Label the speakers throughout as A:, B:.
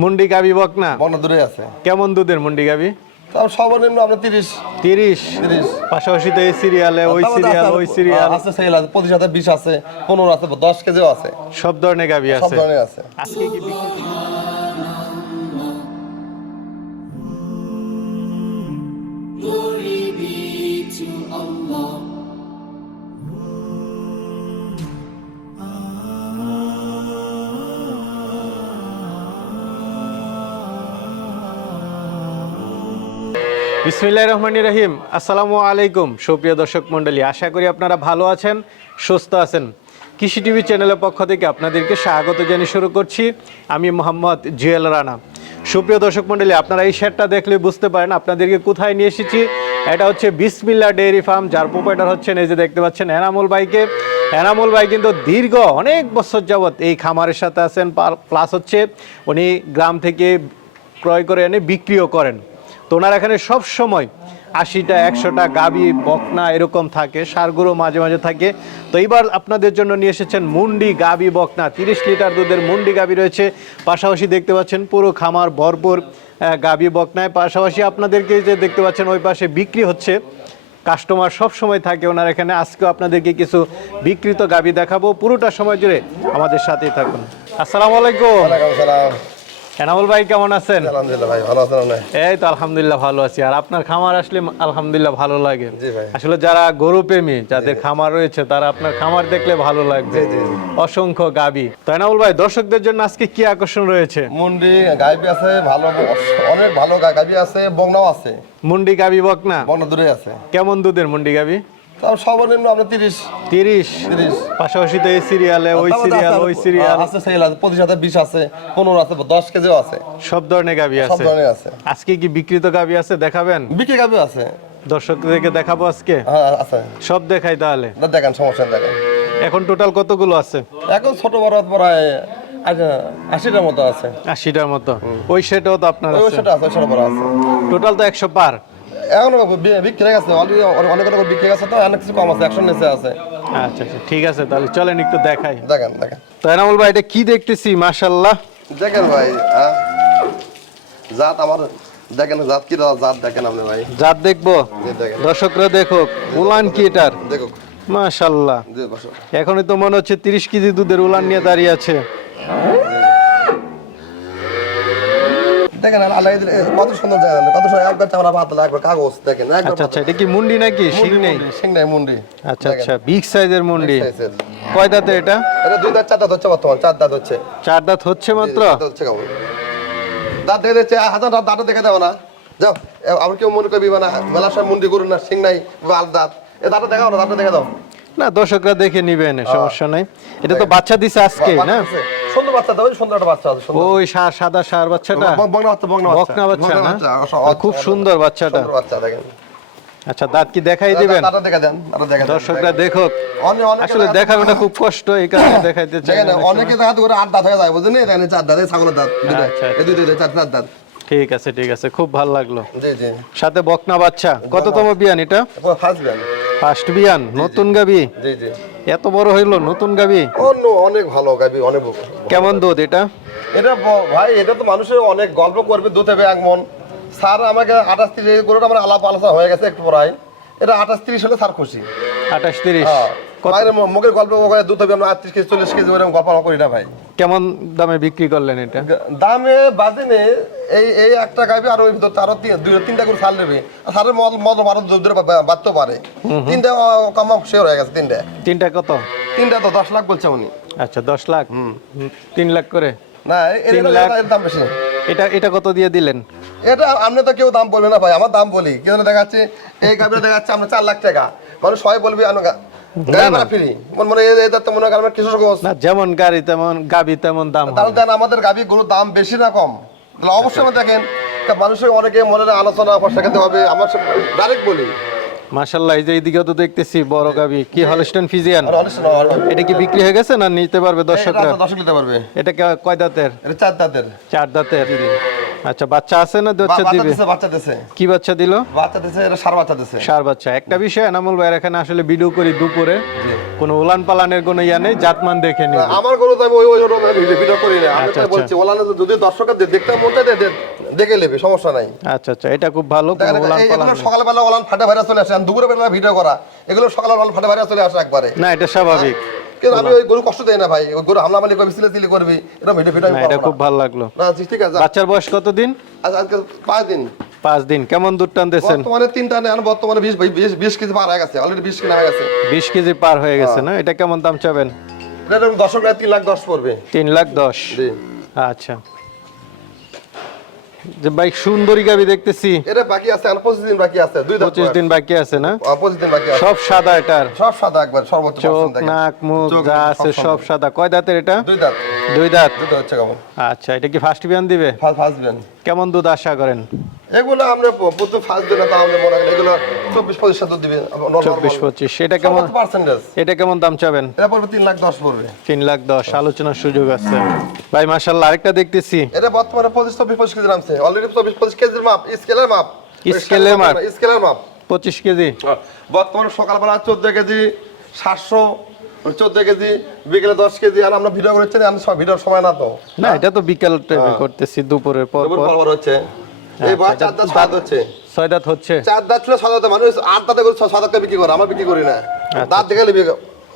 A: মুন্ডি গাবি বক না?
B: বন দূরে আছে।
A: কেমন দুধের মুন্ডি গাবি?
B: তার সর্বনিম্ন আপনার তিরিশ।
A: তিরিশ?
B: তিরিশ।
A: পাশাপাশি তো এই সিরিয়ালে ওই সিরিয়াল ওই সিরিয়াল
B: আছে সেল আছে পঁচিশ হাজার বিশ আছে পনেরো আছে দশ কেজিও আছে।
A: সব ধরনের গাবি
B: সব
A: আছে।
B: ধরনের আছে।
A: আজকে কি বিসমিল্লাহ রহমান রহিম। আসসালামু আলাইকুম, সুপ্রিয় দর্শক মণ্ডলী। আশা করি আপনারা ভালো আছেন, সুস্থ আছেন। কৃষি টিভি চ্যানেলের পক্ষ থেকে আপনাদেরকে স্বাগত জানিয়ে শুরু করছি। আমি মোহাম্মদ জুয়েল রানা। সুপ্রিয় দর্শক মণ্ডলী, আপনারা এই শেডটা দেখলে বুঝতে পারেন আপনাদেরকে কোথায় নিয়ে এসেছি। এটা হচ্ছে বিসমিল্লা ডেয়ারি ফার্ম, যার প্রোপাইটার হচ্ছেন এই যে দেখতে পাচ্ছেন এনামুল ভাইকে। এনামুল ভাই কিন্তু দীর্ঘ অনেক বছর যাবত এই খামারের সাথে আছেন প্লাস হচ্ছে উনি গ্রাম থেকে ক্রয় করে এনে বিক্রিও করেন। তো ওনার এখানে সব সময় আশিটা, একশোটা গাবি, বকনা এরকম থাকে সারগুলো মাঝে মাঝে থাকে। তো এইবার আপনাদের জন্য নিয়ে এসেছেন মুন্ডি গাবি, বকনা। তিরিশ লিটার দুধের মুন্ডি গাবি রয়েছে। পাশাপাশি দেখতে পাচ্ছেন পুরো খামার ভরপুর গাবি, বকনায়। পাশাপাশি আপনাদেরকে যে দেখতে পাচ্ছেন, ওই পাশে বিক্রি হচ্ছে। কাস্টমার সব সময় থাকে ওনার এখানে। আজকেও আপনাদেরকে কিছু বিকৃত গাবি দেখাবো। পুরোটা সময় জুড়ে আমাদের সাথেই থাকুন। আসসালামু আলাইকুম। এনামুল ভাই কেমন আছেন?
B: আলহামদুলিল্লাহ ভাই ভালো আছেন
A: এই তো আলহামদুলিল্লাহ ভালো আছি। আর আপনার খামার আসলে আলহামদুলিল্লাহ ভালো লাগে। আসলে যারা গরু প্রেমী যাদের খামার রয়েছে তারা আপনার খামার দেখলে ভালো লাগবে। অসংখ্য গাবি। তাই না ভাই দর্শকদের জন্য আজকে কি আকর্ষণ রয়েছে?
B: মুন্ডি গাইবি আছে ভালো অনেক ভালো গা- গাইবি আছে বগনাও আছে।
A: মুন্ডি গাবি বক না
B: দূরে আছে।
A: কেমন দুধের মুন্ডি গাবি?
B: সর্বনিম্ন আপনার তিরিশ।
A: তিরিশ।
B: তিরিশ।
A: পাশাপাশি তো এই সিরিয়ালে ওই সিরিয়াল ওই সিরিয়াল।
B: আছে সেল আছে পঁচিশ হাজার বিশ আছে পনেরো আছে দশ কেজিও আছে।
A: সব ধরনের গাবি
B: সব ধরনের আছে।
A: আজকে কি বিকৃত গাবি আছে দেখাবেন?
B: বিক্রি গাবি আছে।
A: দর্শকদেরকে দেখাবো আজকে?
B: হ্যাঁ আছে।
A: সব দেখাই তাহলে।
B: দেখেন সমস্যা দেখেন।
A: এখন টোটাল কতগুলো আছে?
B: এখন ছোট বড় প্রায় আশিটার মতো আছে।
A: আশিটার মতো। ওই সেটাও তো আপনার
B: ওই সেটা আছে ওই ছোট বড় আছে।
A: টোটাল তো একশো পার।
B: এখনও বিক্রি হয়ে গেছে অলরেডি অনেক অনেক বিক্রি গেছে তো অনেক কিছু কম আছে একশো নিচে আছে।
A: আচ্ছা আচ্ছা ঠিক আছে তাহলে চলেন একটু দেখাই।
B: দেখেন দেখেন।
A: তো এনামুল ভাই এটা কি দেখতেছি মাশাল্লাহ
B: দেখেন ভাই জাত আমার দেখেন জাত কি জাত দেখেন আপনি ভাই।
A: জাত দেখব? দর্শকরা দেখো উলান কি এটার?
B: দেখো
A: মাশাল্লাহ এখনই তো মনে হচ্ছে তিরিশ কেজি দুধের উলান নিয়ে দাঁড়িয়ে আছে।
B: দেখেন আল্লাহ কত সুন্দর দেখেন কত সুন্দর একবার চামড়া পাতলা একবার কাগজ দেখেন
A: আচ্ছা আচ্ছা এটা কি মুন্ডি নাকি? শিং নেই?
B: নাই মুন্ডি।
A: আচ্ছা আচ্ছা বিগ সাইজের মুন্ডি।
B: size-এর।
A: কয় দাঁতে এটা?
B: এটা দুই দাঁত চার দাঁত হচ্ছে বর্তমান চার দাঁত হচ্ছে।
A: চার দাঁত হচ্ছে মাত্র?
B: দাঁত হচ্ছে কেমন দাঁত দেখে দিচ্ছে হাজার দাঁত দেখে দেবো না। যাও কেউ মনে করবি মেলার সময় মুন্ডি করুন না সিং নাই বাল দাঁত। এ দাঁতটা দেখাও না দাঁতটা দেখে দাও।
A: না দর্শকরা দেখে নিবেন সমস্যা নাই। এটা তো বাচ্চা দিছে আজকে না।
B: সুন্দর বাচ্চা দাও সুন্দর একটা বাচ্চা আছে
A: ওই সা- সাদা সার বাচ্চাটা?
B: বং- বাচ্চা বংনা বাচ্চা।
A: বকনা বাচ্চা না? খুব সুন্দর বাচ্চাটা।
B: সুন্দর বাচ্চা দেখেন।
A: আচ্ছা দাঁত কি দেখাই দিবেন? দর্শকরা দেখো। আসলে দেখানোটা খুব কষ্ট এই কারণে দেখাইতে চাই অনেক
B: দাঁত করে আট দাঁত হয়ে যায় বুঝলেন? দেখেন চার দাঁত ছাগলের দাঁত
A: আচ্ছা,
B: এই দুটো, চার চার দাঁত।
A: ঠিক আছে ঠিক আছে খুব ভালো লাগল।
B: জি জি।
A: সাথে বকনা বাচ্চা কততম বিয়ান এটা?
B: First ban.
A: ফার্স্ট বিয়ান নতুন গাবি?
B: জি জি।
A: এত বড় হইল নতুন গাবি?
B: অন্য অনেক ভালো গাবি অনেক
A: কেমন দুধ এটা?
B: এটা ভাই এটা তো মানুষের অনেক গল্প করবে দুধ হবে এক মন। স্যার আমাকে আঠাশ তিরিশ গরুটা আমার আলাপ আলোচনা হয়ে গেছে একটু পরাই এটা আঠাশ তিরিশ হলে স্যার খুশি।
A: আঠাশ তিরিশ।
B: হ্যাঁ। মুখের গল্প করে দুধ হবে আমরা আটত্রিশ কেজি চল্লিশ কেজি ওরকম গল্প করি না ভাই।
A: কেমন দামে বিক্রি করলেন এটা?
B: দামে বাজেনে এই এই একটা গাইবে আর ওই ভিতর আরও দুই তিনটা করে সার নেবে। সারের মদ মদ আরও দুধ বাড়তে পারে। তিনটা কম শেয়ার হয়ে গেছে তিনটা।
A: তিনটা কত?
B: তিনটা তো দশ লাখ বলছে উনি।
A: আচ্ছা দশ লাখ? তিন লাখ করে?
B: না
A: তিন লাখ।
B: দাম বেশি।
A: এটা এটা কত দিয়ে দিলেন?
B: এটা আপনি তো কেউ দাম বলবে না ভাই আমার দাম বলি। কেউ দেখাচ্ছে? এই গাবিটা দেখাচ্ছে আমরা চার লাখ টাকা। মানুষ সবাই বলবি আমি মনে মনে মনে
A: যেমন গাড়ি তেমন গাবি তেমন দাম
B: তাহলে দেন আমাদের গাবি গরুর দাম বেশি না কম? অবশ্যই আমরা দেখেন মানুষের অনেকে মনের আলোচনা শেখাতে হবে। আমার ডাইরেক্ট বলি।
A: মাশাল্লাহ এই যে এইদিকে তো দেখতেছি বড় গাবি কি হলস্টেন ফিজিয়ান
B: সময় আর-
A: এটা কি বিক্রি হয়ে গেছে না নিতে পারবে
B: এটা
A: দর্শকরা?
B: দর্শক নিতে পারবে।
A: এটা কয় দাঁতের?
B: এটা চার দাঁতের।
A: চার দাঁতের। আচ্ছা বাচ্চা আছে না বাচ্চা দিবে?
B: বাচ্চা দিছে।
A: কি বাচ্চা দিল?
B: বাচ্চা দিছে এটা সার বাচ্চা দিছে।
A: সার বাচ্চা। একটা বিষয় এনামুল ভাইয়ের এখানে আসলে ভিডিও করি দুপুরে। কোনো উলান পালানের কোনো ইয়া নেই জাতমান দেখে নিব।
B: আমার গরু তো আমি ওই ওই রকম ভিডিও করি না। আমি
A: আচ্ছা,
B: তাই
A: আচ্ছা।
B: বলছি ওলানে তো যদি দর্শকের দে- দেখতে মন চায় দেখে নেবে সমস্যা নাই।
A: আচ্ছা আচ্ছা এটা খুব ভালো কোনো উলান পালান
B: সকালবেলা ওলান ফাটে ভাইরা চলে আসে আর দুপুরে বেলা ভিডিও করা এগুলো সকালে ওলান ফাটা ভাইরা চলে আসে একবারে।
A: না এটা স্বাভাবিক।
B: কিন্তু আমি ওই গরু কষ্ট দেই না ভাই। গরু হামলা মালিক করবে সিলে সিলে করবি? আমি
A: এটা খুব ভালো লাগল।
B: না ঠিক আছে।
A: বাচ্চার বয়স কত
B: দিন? আজকে পাঁচ দিন।
A: পাঁচ দিন। কেমন দুধ টানতেছেন?
B: বর্তমানে তিনটা নেন বর্তমানে বিশ বিশ বিশ কেজি পার হয়ে গেছে। অলরেডি বিশ কেজি হয়ে গেছে।
A: বিশ কেজি পার হয়ে গেছে না? এটা কেমন দাম চাবেন?
B: এটা দশ তিন লাখ দশ পড়বে।
A: তিন লাখ দশ। আচ্ছা। যে ভাই সুন্দরী গাবি দেখতেছি।
B: এটা বাকি আছে আর দিন বাকি আছে দুই দাঁত
A: পঁচিশ দিন বাকি আছে না?
B: বয়স। আহ, পঁচিশ দিন বাকি আছে।
A: সব সাদা এটার।
B: সব সাদা একবার সর্বোচ্চ
A: চোখ। নাক মুখ যা আছে
B: সব
A: সব সাদা। কয় দাঁতের এটা?
B: দুই দাঁত।
A: দুই দাঁত।
B: দুটো হচ্ছে কেমন
A: আচ্ছা এটা কি ফার্স্ট বিয়ান দিবে?
B: ফার্স্ট দেন
A: কেমন দুধ আশা করেন?
B: এগুলো আমরা প্রচুর ফার্স্ট দিন তা আমাদের মনে করেন এগুলো চব্বিশ পঁচিশ দুধ দিবে
A: চব্বিশ পঁচিশ এটা কেমন?
B: পার্সেন্টেজ
A: এটা কেমন দাম চাবেন?
B: এটা পড়বে তিন লাখ দশ পড়বে।
A: তিন লাখ দশ আলোচনার সুযোগ আছে। ভাই মাসাল্লাহ আরেকটা দেখতেছি।
B: এটা বর্তমানে পঁচিশ চব্বিশ পঁচিশ কেজি নামছে। অলরেডি চব্বিশ পঁচিশ কেজির মাপ স্কেলের মাপ।
A: স্কেলের মাপ?
B: স্কেলের মাপ।
A: পঁচিশ কেজি।
B: বর্তমানে সকালবেলা চোদ্দ কেজি সাতশো চোদ্দ কেজি বিকেলে দশ কেজি আর আমরা ভিডিও করছি সব ভিডিওর সময় না তো।
A: না এটা তো বিকাল টাইমে করতেছি দুপুরের পর পর।
B: হচ্ছে। এই বয়স চার দাঁত সাত হচ্ছে।
A: ছয় দাঁত হচ্ছে।
B: চার দাঁত ছিল সাত দাঁত। মানুষ আট দাঁতে করে সাত দাঁতে বিক্রি করে আমরা বিক্রি করি না। দাঁত দেখে নিবি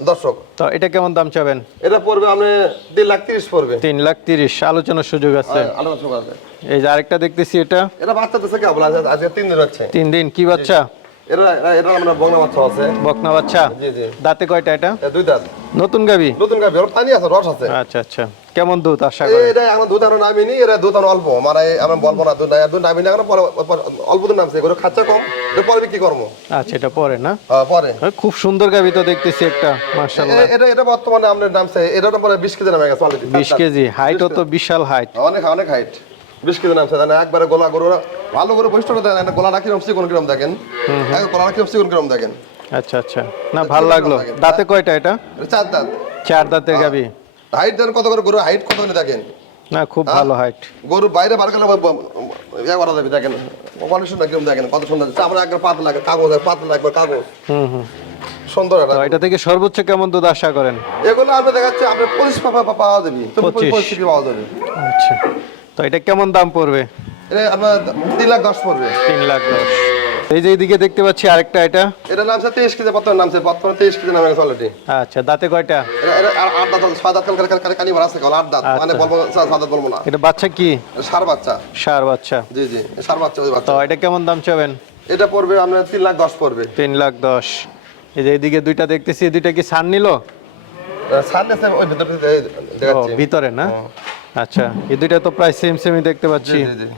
B: দর্শক।
A: তো এটা কেমন দাম চাবেন?
B: এটা পড়বে আপনি তিন লাখ তিরিশ পড়বে।
A: তিন লাখ তিরিশ আলোচনার সুযোগ আছে।
B: আলোচনা আছে।
A: এই যে আরেকটা দেখতেছি এটা।
B: এটা বাচ্চা কেবল আজকে তিন দিন হচ্ছে।
A: তিন দিন কি বাচ্চা?
B: এটা এটা- এটা আমরা বগনা বাচ্চা আছে।
A: বকনা বাচ্চা?
B: জি জি।
A: দাঁতে কয়টা এটা?
B: এটা দুই দাঁত।
A: নতুন গাবি?
B: নতুন গাভি ওর পানি আছে রস আছে।
A: আচ্ছা আচ্ছা। কেমন দুধ আশা
B: এই- এটা এখন দুধ আরও নামিনি এটা দুধ আরও অল্প। মানে আমরা বলব না দুধ দুধ নামিনি এখন পরে পরে অল্প দুধ নামছে এগুলো খাচ্চা কম পরে বিক্রি করব।
A: আচ্ছা এটা পরে না?
B: হ্যাঁ, পরে।
A: খুব সুন্দর গাবি তো দেখতেছি একটা
B: এটা এটা বর্তমানে আমাদের নামছে এটা পরে বিশ কেজি নামে গেছে অলরেডি
A: বিশ কেজি হাইটও তো বিশাল হাইট
B: অনেক অনেক হাইট বিশ কেজি নামছে জানে? একবারে গোলা গরু ভালো করে বৈষ্ণব দেন একটা গোলাটা কিরম চিকন কিরম দেখেন? এক গোলাটা কিরম চিকন কিরম দেখেন?
A: আচ্ছা আচ্ছা। না ভালো লাগল। দাঁতে কয়টা এটা?
B: চার দাঁত।
A: চার দাঁতের গাবি
B: হাইট দেন কত করে গরু হাইট কত করে দেখেন?
A: না খুব ভালো হাইট
B: গরু বাইরে বার করলে ইয়ে করা যাবে দেখেন। কন্ডিশনটা কিরম দেখেন? কত সুন্দর। আমরা একবার পাতলা লাগে কাগজ পাতলা একবার কাগজ।
A: হুম হুম।
B: সুন্দর
A: এটা। থেকে সর্বোচ্চ কেমন দুধ আশা করেন?
B: এগুলো আমরা দেখাচ্ছি আমরা পঁচিশ পাপা পাওয়া যাবে।
A: পঁচিশ।
B: পঁচিশ। পাওয়া যাবে।
A: আচ্ছা। তো এটা কেমন দাম পড়বে?
B: এটা আপনার তিন লাখ দশ পড়বে।
A: তিন লাখ দশ। এই যে এইদিকে দেখতে পাচ্ছি আরেকটা এটা?
B: এটা নামছে তেইশ কেজি বর্তমানে নামছে বর্তমানে তেইশ কেজি নামে গেছে অলরেডি
A: আচ্ছা দাঁতে কয়টা?
B: আট দাঁত ছয় দাঁত কাল কাল আছে আট দাঁত। মানে। বলব সাত দাঁত বলব না।
A: এটা বাচ্চা কি?
B: সার বাচ্চা।
A: সার বাচ্চা।
B: জি জি সার বাচ্চা ওই
A: তো এটা কেমন দাম চাবেন?
B: এটা পড়বে আপনার তিন লাখ দশ পড়বে।
A: তিন লাখ দশ। এই যে এইদিকে দুইটা দেখতেছি দুইটা কি সার নিল?
B: সার ওই ভিতরে
A: না? আচ্ছা এই দুইটা তো প্রায় সেম সেমই দেখতে পাচ্ছি।
B: জি জি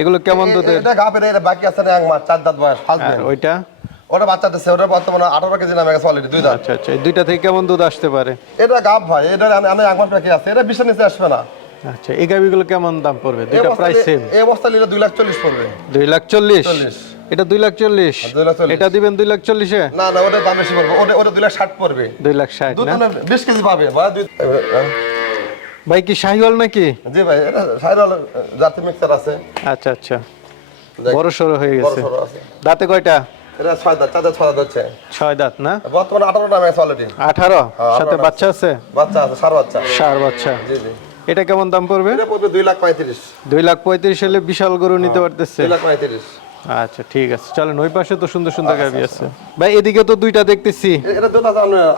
A: এগুলো কেমন দুধ
B: এটা গাপের এটা বাকি আছে না এক মাস চার দাঁত বয়স ফার্স্ট
A: আর ওইটা?
B: ওটা বাচ্চা দিচ্ছে ওটা বর্তমানে আঠারো কেজি নামে গেছে অলরেডি দুই দাঁত।
A: আচ্ছা আচ্ছা এই দুইটা থেকে কেমন দুধ আসতে পারে?
B: এটা গাপ ভাই এটা আমি এক মাস বাকি আছে এটা বিশের নিচে আসবে না।
A: আচ্ছা এই গাবিগুলো কেমন দাম পড়বে? দুইটা প্রায় সেম
B: এই অবস্থা নিলে দুই লাখ চল্লিশ পড়বে।
A: দুই লাখ চল্লিশ। এটা দুই লাখ চল্লিশ। এটা দিবেন দুই লাখ চল্লিশে?
B: না না ওটা দাম বেশি পড়বে ওটা ওটা দুই লাখ ষাট পড়বে।
A: দুই লাখ ষাট
B: দুধ
A: না?
B: বিশ কেজি পাবে বা দুই
A: ভাই কি শাহিওয়াল নাকি?
B: জি ভাই এটা সাইরাল জাতি মিক্সার আছে।
A: আচ্ছা আচ্ছা। বড় সড়ো হয়ে
B: বড়
A: গেছে
B: আছে।
A: দাঁতে কয়টা?
B: এটা ছয় দাঁত চার দাঁত ছয় দাঁত হচ্ছে।
A: ছয় দাঁত না?
B: বর্তমানে আঠারো নামে আছে অলরেডি
A: আঠারো?
B: হ্যাঁ,
A: সাথে বাচ্চা আছে?
B: বাচ্চা আছে সার বাচ্চা।
A: সার বাচ্চা।
B: জি জি।
A: এটা কেমন দাম পড়বে?
B: এটা পড়বে দুই লাখ পঁয়ত্রিশ।
A: দুই লাখ পঁয়ত্রিশ হলে বিশাল গরু নিতে পারতেছে।
B: দুই লাখ পঁয়ত্রিশ।
A: আচ্ছা ঠিক আছে। চলেন ওই পাশে তো সুন্দর সুন্দর গাবি আছে। ভাই এদিকে তো দুইটা দেখতেছি।
B: এটা আপনার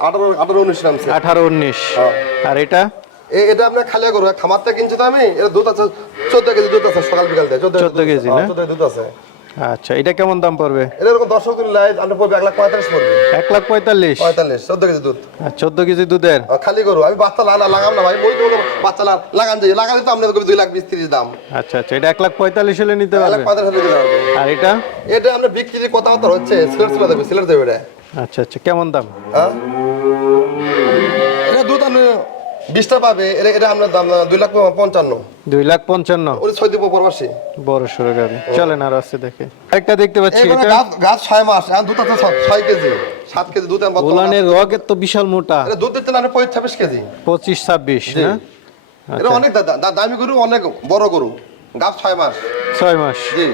B: আঠারো আঠারো উনিশ নামছে।
A: আঠারো উনিশ।
B: হ্যাঁ।
A: আর এটা?
B: এটা আপনার খালি গরু খামার থেকে কিনছি তো আমি এটা দুধ আছে চোদ্দ কেজি দুধ আছে সকাল বিকাল দিয়ে চোদ্দ
A: 14 কেজি না?
B: চোদ্দ দুধ আছে।
A: আচ্ছা এটা কেমন দাম পড়বে?
B: এটা এরকম দর্শক দিন লাইট আপনার পড়বে এক লাখ পঁয়তাল্লিশ পড়বে।
A: এক লাখ পঁয়তাল্লিশ?
B: পঁয়তাল্লিশ চোদ্দ কেজি দুধ।
A: আর চোদ্দ কেজি দুধের?
B: খালি গরু আমি বাচ্চা লাগা লাগাম না ভাই মই তো বাচ্চা লাগা- লাগান যাই লাগালে তো আপনার দুই লাখ বিশ তিরিশ দাম।
A: আচ্ছা আচ্ছা এটা এক লাখ পঁয়তাল্লিশ হলে নিতে পারবে?
B: পঁয়তাল্লিশ হলে দিতে পারবে।
A: আর এটা?
B: এটা আপনার বিক্রি কথাবার্তা হচ্ছে সিলেট চলে যাবে সিলেট যাবে এটা
A: আচ্ছা আচ্ছা কেমন দাম?
B: হ্যাঁ? আপনি বিশটা পাবে এটা এটা আপনার দাম দুই লাখ পঞ্চান্ন।
A: দুই লাখ পঞ্চান্ন?
B: ওই ছয় দিব পরবাসী
A: বড় সড়ো চলেন আর আছে দেখে। একটা দেখতে পাচ্ছি এটা।
B: গাছ ছয় মাস এখন দুধ আছে ছয় কেজি সাত কেজি দুধ
A: রগের তো বিশাল মোটা।
B: এটা দুধ দিচ্ছেন আপনি পঁচিশ ছাব্বিশ কেজি।
A: পঁচিশ ছাব্বিশ। না?
B: এটা অনেক দা- দা- দামি গরু অনেক বড় গরু। গাছ ছয় মাস।
A: ছয় মাস।
B: জি।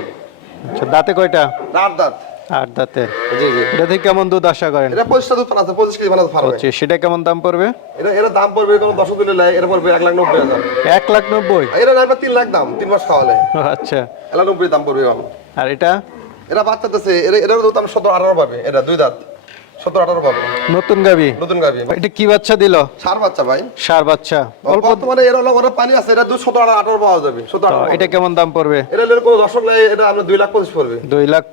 A: আচ্ছা দাঁতে কয়টা?
B: দাঁত দাঁত।
A: আট দাঁতে।
B: জি জি।
A: এটা থেকে কেমন দুধ আশা করেন?
B: এটা পঁচিশটা দুধ আছে পঁচিশ কেজি বানাতে পারবে।
A: হচ্ছে সেটা কেমন দাম পড়বে?
B: এটা এটা দাম পড়বে কোনো দশ দিনে লাই এটা পড়বে এক লাখ নব্বই হাজার।
A: এক লাখ নব্বই?
B: এটা না তিন লাখ দাম তিন মাস খাওয়ালে।
A: আচ্ছা।
B: এক লাখ নব্বই দাম পড়বে
A: আর এটা?
B: এরা বাচ্চা দিচ্ছে এটা এটার দুধ আমি সতেরো আঠারো পাবে এটা দুই দাঁত। সতেরো আঠারো পাবে।
A: নতুন গাবি?
B: নতুন গাবি।
A: এটা কি বাচ্চা দিল?
B: সার বাচ্চা ভাই।
A: সার বাচ্চা। অল্প
B: বর্তমানে এর হলো ওরা পানি আছে এটা দুধ সতেরো আঠারো আঠারো পাওয়া যাবে
A: এটা কেমন দাম পড়বে?
B: এটা কোনো দর্শক এটা লাখ পড়বে।
A: লাখ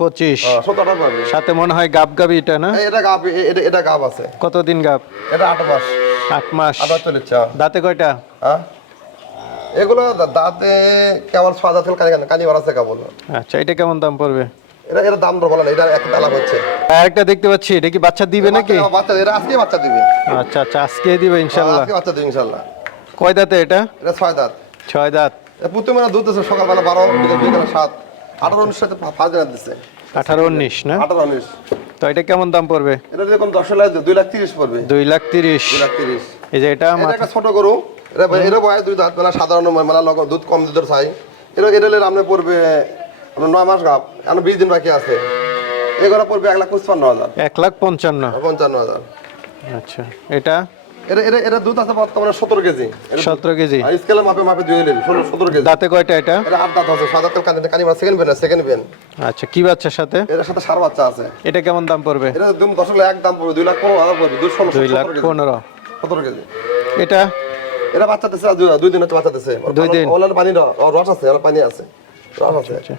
B: পাবে।
A: সাথে মনে হয় গাব গাবি এটা না?
B: এটা গাব এটা এটা গাব আছে।
A: কতদিন গাব?
B: এটা আট মাস।
A: আট মাস।
B: আট মাস চলেছে
A: দাঁতে কয়টা?
B: হ্যাঁ। এগুলো দাঁতে কেমন সাদা তেল কানি কানি কেবল।
A: আচ্ছা এটা কেমন দাম পড়বে?
B: এটা এটা দাম দর বলে এটা এক হচ্ছে।
A: আর একটা দেখতে পাচ্ছি এটা কি বাচ্চা দিবে নাকি?
B: বাচ্চা- আজকে বাচ্চা দিবে।
A: আচ্ছা আচ্ছা আজকে দিবে ইনশাল্লাহ।
B: আজকে বাচ্চা দিবে ইনশাল্লাহ।
A: কয় দাঁতে এটা?
B: এটা ছয় দাঁত।
A: ছয় দাঁত।
B: দুধ দিচ্ছে সকালবেলা বারো বিকেল বিকেল সাত। আঠারো উনিশ সাথে দিচ্ছে
A: আঠারো উনিশ না?
B: আঠারো উনিশ।
A: তো এটা কেমন দাম পড়বে?
B: এটা কোনো দশ লাখ দুই লাখ তিরিশ পড়বে।
A: দুই লাখ তিরিশ।
B: দুই লাখ তিরিশ।
A: এই যে এটা
B: একটা ছোট গরু। এটা দুই দাঁত মেলা সাধারণ মেলা লগ- দুধ কম দুধের চাই। এটা এটা পড়বে আপনার নয় মাস গাপ এখন বিশ দিন বাকি আছে। এগুলো পড়বে এক লাখ পঁচপান্ন হাজার।
A: এক লাখ পঞ্চান্ন।
B: পঞ্চান্ন হাজার।
A: আচ্ছা এটা?
B: এটা এটা এটা দুধ আছে বর্তমানে সতেরো কেজি।
A: সতেরো কেজি।
B: আর মাপে মাপে দুই নেবে ষোলো সতেরো কেজি।
A: দাঁতে কয়টা এটা?
B: এটা আট দাঁত আছে সাদা তেল কানি কানি সেকেন্ড
A: আচ্ছা কি বাচ্চার সাথে?
B: এটার সাথে সার বাচ্চা আছে।
A: এটা কেমন দাম পড়বে?
B: এটা দশ লাখ এক দাম পড়বে দুই লাখ পনেরো হাজার পড়বে দুই ষোলো
A: দুই লাখ পনেরো।
B: সতেরো কেজি।
A: এটা?
B: এটা বাচ্চা আর দুই- দিন হচ্ছে বাচ্চা দিচ্ছে
A: দুই দিন।
B: পানি রস আছে ওর পানি আছে রস আছে।
A: আচ্ছা।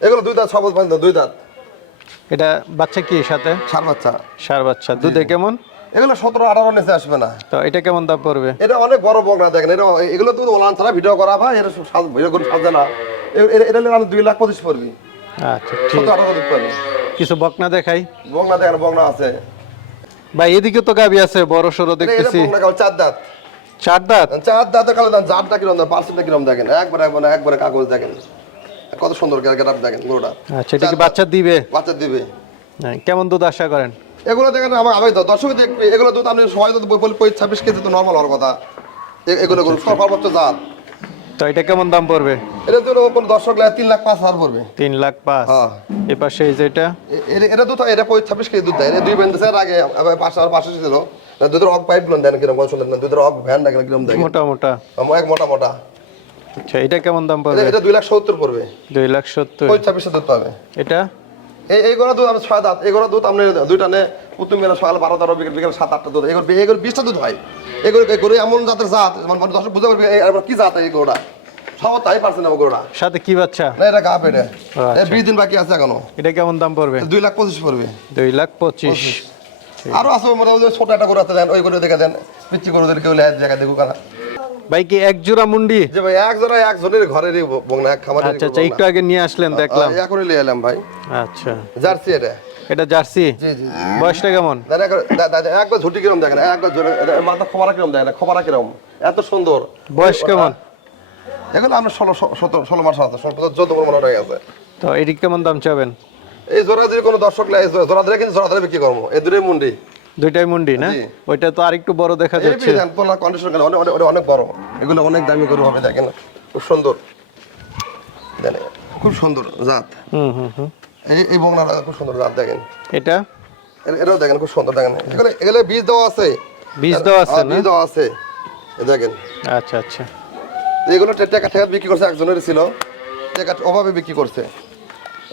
B: এগুলো দুই দাঁত সব পানি দুই দাঁত।
A: এটা বাচ্চা কি সাথে?
B: সার বাচ্চা।
A: সার বাচ্চা দুধে কেমন?
B: এগুলো সতেরো আঠারো নিচে আসবে না।
A: তো এটা কেমন দাম পড়বে?
B: এটা অনেক বড় বগনা দেখেন এটা এগুলো তো ওলান ছাড়া ভিডিও করা ভাই এটা ভিডিও করে সাজে না। এটা নিলে আমি দুই লাখ পঁচিশ পড়বি।
A: আচ্ছা ঠিক।
B: দিতে
A: কিছু বকনা দেখাই?
B: বগনা দেখেন বগনা আছে।
A: ভাই এদিকে তো গাবি আছে বড়
B: এটা
A: দেখতেছি।
B: চার দাঁত।
A: চার দাঁত?
B: চার দাঁতের কালো দাঁত জাতটা কিরম দাম পার্সেন্টটা কিরম দেখেন? একবার একবার একবারে কাগজ দেখেন। কত সুন্দর গেট দেখেন গরুটা।
A: আচ্ছা এটা কি বাচ্চা দিবে?
B: বাচ্চা দিবে।
A: হ্যাঁ, কেমন দুধ আশা করেন?
B: এগুলো দেখেন আমার আমি দর্শক দেখবে এগুলো দুধ আপনি সবাই তো পঁচিশ ছাব্বিশ কেজি তো নর্মাল হওয়ার কথা। এগুলো গরু সর্বোচ্চ জাত।
A: তো এটা কেমন দাম পড়বে?
B: এটা তো কোনো দর্শক লাগে তিন লাখ পাঁচ হাজার পড়বে।
A: তিন লাখ পাঁচ।
B: হ্যাঁ।
A: এ পাশে এই যে এটা?
B: এটা দুধ এটা পঁচিশ ছাব্বিশ কেজি দুধ দেয়। এটা দুই বেন দেশের আগে পাঁচশো আর পাঁচশো ছিল দুধের অগ পাইপগুলো দেন কিরম কত সুন্দর দুধের অগ ভ্যান দেখেন কিরম দেখেন।
A: মোটা মোটা।
B: এক মোটা মোটা।
A: আচ্ছা এটা কেমন দাম
B: এটা-
A: পড়বে?
B: এটা দুই লাখ সত্তর পড়বে।
A: দুই লাখ সত্তর।
B: পঁচিশ ছাব্বিশে দুধ পাবে
A: এটা?
B: এই এইগুলো দুধ আমি ছয় দাঁত। এগুলো দুধ আপনি দুইটা নে প্রথম বেলা সকাল বারো তেরো বিকেল বিকেল সাত আটটা দুধ। এগুলো এগুলো বিশটা দুধ হয়। এগুলো এগুলো এমন জাতের জাত মানে মানে দর্শক বুঝতে পারবে এই কি জাত এই গরুটা। সব তাই পারছে না গরুটা।
A: সাথে কি বাচ্চা?
B: না এটা গা পেটে
A: আচ্ছা।
B: বিশ দিন বাকি আছে এখনও।
A: এটা কেমন দাম পড়বে?
B: দুই লাখ পঁচিশ পড়বে।
A: দুই লাখ পঁচিশ।
B: আরও আছে মোটামুটি ছোট একটা গরু আছে দেন ওই গরু দেখে দেন। পিচ্ছি গরুদের কেউ লেহাজ জায়গায় দেখুক না
A: ভাই কি এক জোড়া মুন্ডি?
B: যে ভাই এক জোড়া একজনের বংনা এক খামারের
A: আচ্ছা আচ্ছা একটু আগে নিয়ে আসলেন দেখলাম।
B: এখনই লিয়ে এলাম ভাই।
A: আচ্ছা।
B: জার্সি এটা।
A: এটা জার্সি?
B: জি জি
A: বয়সটা কেমন?
B: দাদা একবার- ঝুটি কিরম দেখেন একবার জোরে মাথা খোপারা কিরম দেখেন খোপারা কিরম? এত সুন্দর।
A: বয়স কেমন?
B: এগুলো আমরা ষোলো সতেরো ষোলো মাস আছে চোদ্দ পনেরো হয়ে গেছে।
A: তো এটি কেমন দাম চাবেন?
B: এই জোড়া যদি কোনো দর্শক লাই জোড়া ধরে কিন্তু জোড়া বিক্রি করব। এই দূরে মুন্ডি।
A: দুইটাই মুন্ডি না? ওইটা তো আরেকটু বড় দেখা যাচ্ছে।
B: কন্ডিশন অনেক বড়। এগুলো অনেক দামি গরু হবে দেখেন। খুব সুন্দর। খুব সুন্দর জাত।
A: হুম হুম হুম।
B: এই খুব সুন্দর জাত দেখেন।
A: এটা?
B: এটাও দেখেন খুব সুন্দর দেখেন। এগুলো এগুলো বীজ দেওয়া আছে।
A: বীজ দেওয়া আছে
B: বীজ দেওয়া আছে। দেখেন।
A: আচ্ছা আচ্ছা।
B: এগুলো টে- টাকা টাকা বিক্রি করছে একজনের ছিল। টাকা অভাবে বিক্রি করছে।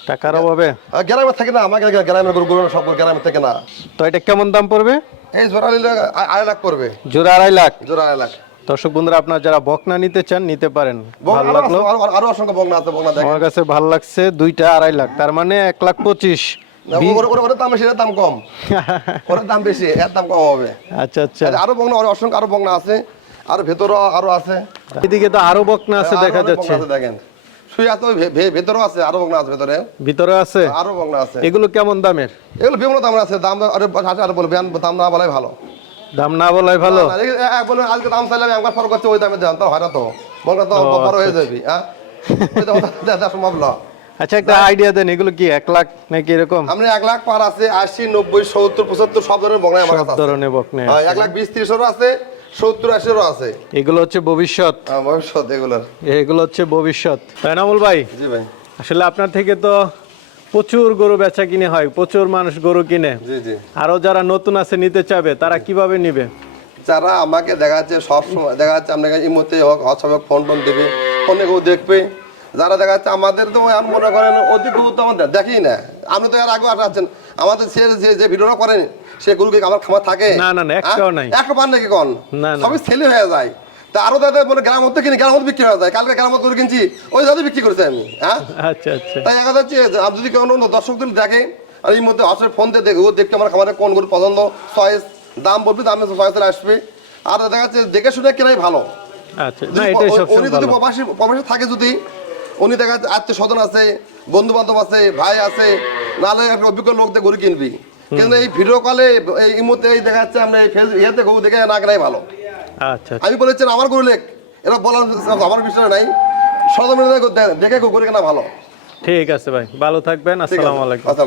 A: টাকার অভাবে।
B: গ্রামে থাকে না আমাকে গ্রামের গরু গরু সব গ্রামে থাকে না।
A: তো এটা কেমন দাম পড়বে?
B: এই জোড়া নিলে আড়াই লাখ পড়বে।
A: জোড়া আড়াই লাখ?
B: জোড়া আড়াই লাখ।
A: দর্শক বন্ধুরা আপনার যারা বকনা নিতে চান নিতে পারেন। ভালো
B: আরও
A: লাগল।
B: আরো- অসংখ্য বগনা আছে দেখেন।
A: আমার কাছে ভালো লাগছে দুইটা আড়াই লাখ। তার মানে এক লাখ পঁচিশ।
B: দাম দাম কম। দাম বেশি এর দাম কম হবে।
A: আচ্ছা আচ্ছা।
B: আরও বগনা আরও অসংখ্য আরও বগনা আছে আর ভেতরও আরও আছে।
A: এদিকে তো আরও বকনা আছে দেখা যাচ্ছে।
B: দেখেন। শুয়ে আছে ভেতরেও আছে আরও বগনা আছে ভেতরে।
A: ভিতরে আছে?
B: আরও বগনা আছে।
A: এগুলো কেমন দামের?
B: এগুলো বিভিন্ন দাম আছে দাম আরে আরে আরে বলবে দাম না বলাই ভালো।
A: দাম না বলাই ভালো?
B: আজকে দাম চাইলে আমি একবার ফরক করছি ওই দামে দাম তো হয় না তো। তো বড় হয়ে যাবি হ্যাঁ? সম্ভব না।
A: আচ্ছা একটা আইডিয়া দেন এগুলো কি এক লাখ নাকি এরকম?
B: আপনি এক লাখ পার আছে আশি নব্বই সত্তর পঁচাত্তর সব ধরনের বগনাই আমার
A: সব
B: কাছে
A: ধরনের বকনে
B: হ্যাঁ, এক লাখ বিশ ত্রিশেরও আছে সত্তর আশিরও আছে।
A: এগুলো হচ্ছে ভবিষ্যৎ।
B: ভবিষ্যৎ এগুলোর।
A: এগুলো হচ্ছে ভবিষ্যৎ। না ভাই
B: জি ভাই।
A: আসলে আপনার থেকে তো প্রচুর গরু বেচা কিনে হয় প্রচুর মানুষ গরু কিনে।
B: জি জি।
A: আরও যারা নতুন আছে নিতে চাবে তারা কীভাবে নিবে?
B: যারা আমাকে দেখা যাচ্ছে সবসময় দেখা যাচ্ছে আপনাকে এই মুহূর্তে হোক হোয়াটসঅ্যাপে ফোন টোন দেবে ফোনে কেউ দেখবে। যারা দেখা যাচ্ছে আমাদের তো এখন মনে করেন অতি গরু তো আমাদের দেখেই না। আপনি তো এর আগে আছেন আমাদের সে যে যে ভিডিওটা করেন। সে গরুকে আমার খামার থাকে?
A: না, না, না, একটাও নাই।
B: একটা পান নাকি কন?
A: না, না।
B: সবই ছেলে হয়ে যায়। তা আরও দাদা বলে গ্রাম মধ্যে কিনি গ্রাম মধ্যে বিক্রি হয়ে যায়। কালকে গ্রাম মধ্যে কিনছি ওই দাদা বিক্রি করেছি আমি হ্যাঁ?
A: আচ্ছা আচ্ছা।
B: তাই দেখা যাচ্ছে আপনি যদি কোনো দর্শকদের দেখে আর এই মধ্যে আসলে ফোন দিয়ে দেখে ও দেখতে আমার খামারে কোন গরু পছন্দ চয়েস দাম বলবি দামে চয়েসে আসবে। আর দেখা যাচ্ছে দেখে শুনে কেনাই ভালো।
A: আচ্ছা না এটাই
B: ও- উনি যদি প্রবাসী প্রবাসী থাকে যদি উনি দেখা যাচ্ছে আত্মীয় স্বজন আছে বন্ধু বান্ধব আছে ভাই আছে নাহলে অভিজ্ঞ লোক দিয়ে গরু কিনবি। কিন্তু এই ভিডিও কলে এই মুহূর্তে এই দেখা যাচ্ছে আমরা এই ফেসবুক ইয়েতে গরু দেখে না কেনাই ভালো।
A: আচ্ছা
B: আমি বলেছেন আমার গরু লেখ। এরা বলার আমার বিষয় নাই। সরজমিনে দেখে গরু কেনা ভালো।
A: ঠিক আছে ভাই ভালো থাকবেন আসসালামু আলাইকুম।
B: আচ্ছা